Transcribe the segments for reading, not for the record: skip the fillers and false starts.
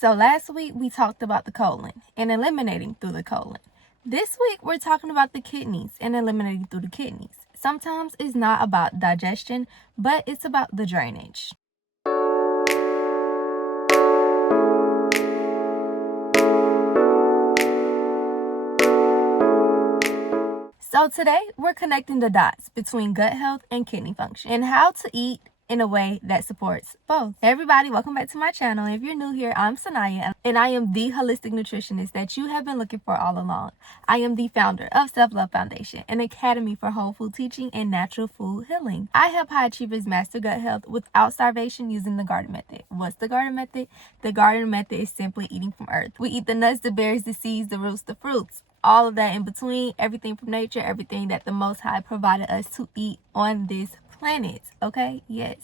So last week we talked about the colon and eliminating through the colon. This week we're talking about the kidneys and eliminating through the kidneys. Sometimes it's not about digestion, but it's about the drainage. So today we're connecting the dots between gut health and kidney function and how to eat in a way that supports both. Hey everybody, welcome back to my channel. If you're new here, I'm Sanaya and I am the holistic nutritionist that you have been looking for all along. I am the founder of Self-Love Foundation, an academy for whole food teaching and natural food healing. I help high achievers master gut health without starvation using the garden method. What's the garden method? The garden method is simply eating from earth. We eat the nuts, the berries, the seeds, the roots, the fruits. All of that in between, everything from nature, everything that the Most High provided us to eat on this planet. Okay, yes.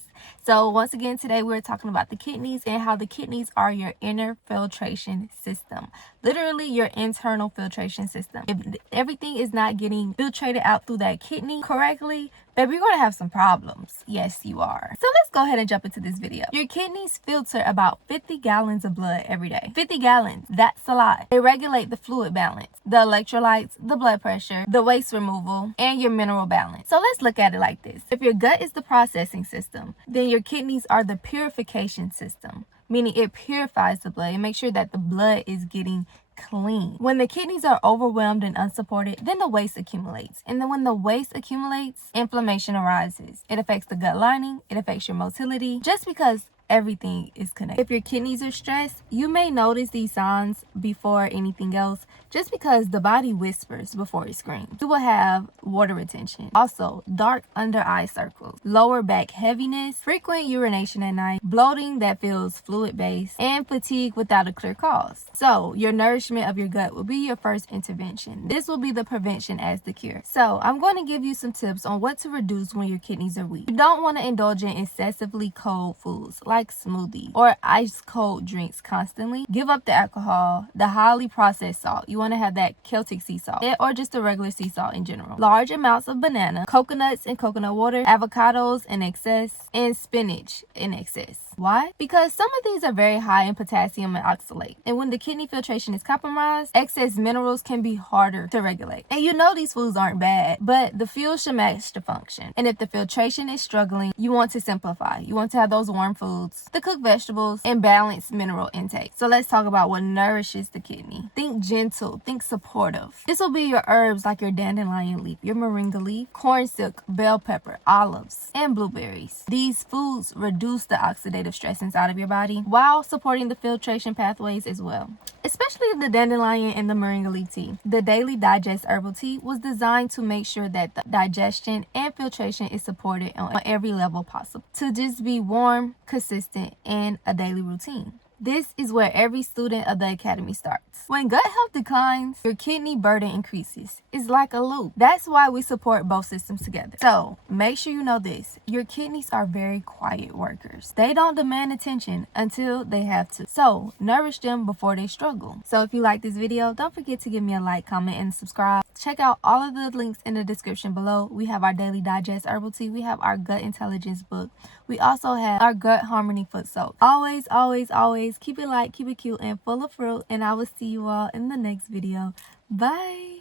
So once again, today we're talking about the kidneys and how the kidneys are your inner filtration system. Literally your internal filtration system. If everything is not getting filtrated out through that kidney correctly, baby, you're going to have some problems. Yes, you are. So let's go ahead and jump into this video. Your kidneys filter about 50 gallons of blood every day. 50 gallons, that's a lot. They regulate the fluid balance, the electrolytes, the blood pressure, the waste removal, and your mineral balance. So let's look at it like this. If your gut is the processing system, then your kidneys are the purification system, meaning it purifies the blood and makes sure that the blood is getting clean. When the kidneys are overwhelmed and unsupported, then the waste accumulates. And then when the waste accumulates, inflammation arises. It affects the gut lining, it affects your motility, just because everything is connected. If your kidneys are stressed, you may notice these signs before anything else, just because the body whispers before it screams. You will have water retention, also dark under eye circles, lower back heaviness, frequent urination at night, bloating that feels fluid based, and fatigue without a clear cause. So your nourishment of your gut will be your first intervention. This will be the prevention as the cure. So I'm going to give you some tips on what to reduce when your kidneys are weak. You don't want to indulge in excessively cold foods like smoothie or ice cold drinks constantly. Give up the alcohol, the highly processed salt. You want to have that Celtic sea salt or just the regular sea salt in general. Large amounts of banana, coconuts and coconut water, avocados in excess, and spinach in excess. Why? Because some of these are very high in potassium and oxalate. And when the kidney filtration is compromised, excess minerals can be harder to regulate. And you know these foods aren't bad, but the fuel should match the function. And if the filtration is struggling, you want to simplify. You want to have those warm foods, the cooked vegetables, and balanced mineral intake. So let's talk about what nourishes the kidney. Think gentle, think supportive. This will be your herbs like your dandelion leaf, your moringa leaf, corn silk, bell pepper, olives, and blueberries. These foods reduce the oxidative stress inside of your body while supporting the filtration pathways as well. Especially the dandelion and the moringa leaf tea. The Daily Digest Herbal Tea was designed to make sure that the digestion and filtration is supported on every level possible. To just be warm, consistent, and a daily routine. This is where every student of the academy starts. When gut health declines, your kidney burden increases. It's like a loop. That's why we support both systems together. So make sure you know this. Your kidneys are very quiet workers. They don't demand attention until they have to. So nourish them before they struggle. So if you like this video, don't forget to give me a like, comment, and subscribe. Check out all of the links in the description below. We have our Daily Digest Herbal Tea. We have our Gut Intelligence book. We also have our Gut Harmony Foot Soap. Always, always, always keep it light, keep it cute, and full of fruit. And I will see you all in the next video. Bye.